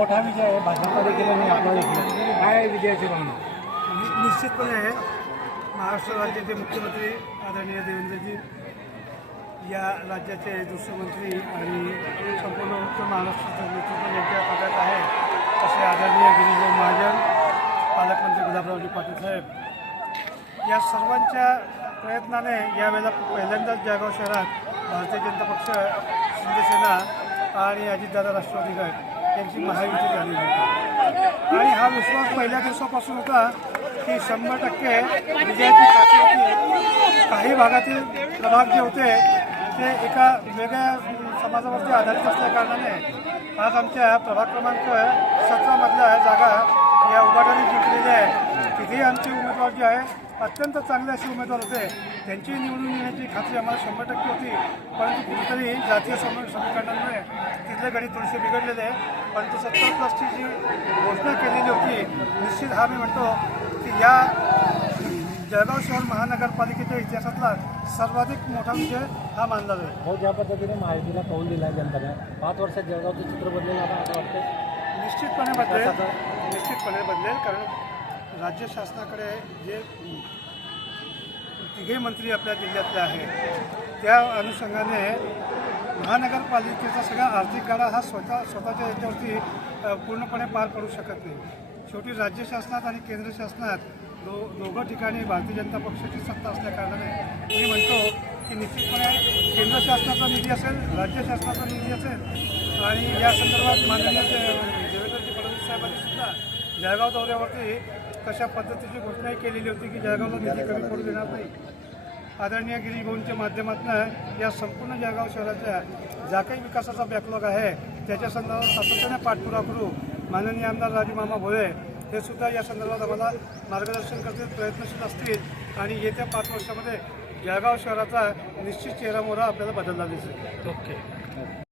मोठा विजय आहे भाजपला देखील आणि आपला देखील. काय आहे विजयाची भावना? निश्चितपणे महाराष्ट्र राज्याचे मुख्यमंत्री आदरणीय देवेंद्रजी, या राज्याचे गृहमंत्री आणि संपूर्ण उत्तर महाराष्ट्राचं नेतृत्व यांच्या ताब्यात आहे असे आदरणीय गिरीशभाऊ महाजन, पालकमंत्री गुलाबरावजी पाटील साहेब, या सर्वांच्या प्रयत्नाने यावेळेला पहिल्यांदाच जळगाव शहरात भारतीय जनता पक्ष, शिंदेसेना आणि अजितदादा राष्ट्रवादी गट यांची महायुती झालेली होती. आणि हा विश्वास पहिल्या दिवसापासून होता की 100% विजयाची खात्री होती. काही भागातील प्रभाग जे होते ते एका वेगळ्या समाजावरती आधारित असल्याकारणाने आज आमच्या प्रभाग क्रमांक 17मधल्या जागा या उभाटाने जिंकलेल्या आहे. तिथेही आमचे उमेदवार जे आहे अत्यंत चांगले असे उमेदवार होते, त्यांची निवडून येण्याची खात्री आम्हाला 100% होती. परंतु कुठेतरी जातीय समीकरणांमुळे तिथले गणित थोडेसे बिघडलेले आहे. परंतु 70+ची जी घोषणा केलेली होती, निश्चित हा मी म्हणतो की या जळगाव शहर महानगरपालिकेच्या इतिहासातला सर्वाधिक मोठा विजय हा मानला जाईल. हो, ज्या पद्धतीने महायुतीला कौल दिला आहे जनतेने, 5 वर्षात जळगावचं चित्र बदलेल असं वाटतं. निश्चितपणे बदलेल. कारण राज्य शासनाकडे जे तिघे मंत्री आपल्या जिल्ह्यातले आहेत, त्या अनुषंगाने महानगरपालिकेचा सगळा आर्थिक गाडा हा स्वतःच्या याच्यावरती पूर्णपणे पार पडू शकत नाही. शेवटी राज्य शासनात आणि केंद्र शासनात दोघं ठिकाणी भारतीय जनता पक्षाची सत्ता असल्याकारणाने मी म्हणतो की निश्चितपणे केंद्र शासनाचा निधी असेल, राज्य शासनाचा निधी असेल आणि या संदर्भात माननीय देवेंद्रजी फडणवीस साहेबांनी सुद्धा जळगाव दौऱ्यावरती कशा पद्धतीची घोषणाही केलेली होती की जळगावला निधी कमी पडू देणार नाही. आदरणीय गिरीशभाऊंच्या माध्यमातून या संपूर्ण जळगाव शहराच्या ज्या काही विकासाचा बॅकलॉग आहे त्याच्या संदर्भात सातत्याने पाठपुरावा करू. माननीय आमदार राजूमामा भोळे हे सुद्धा या संदर्भात आम्हाला मार्गदर्शन करतील, प्रयत्नशील असतील आणि येत्या 5 वर्षामध्ये जळगाव शहराचा निश्चित चेहरामोहरा आपल्याला बदलला दिसेल. ओके.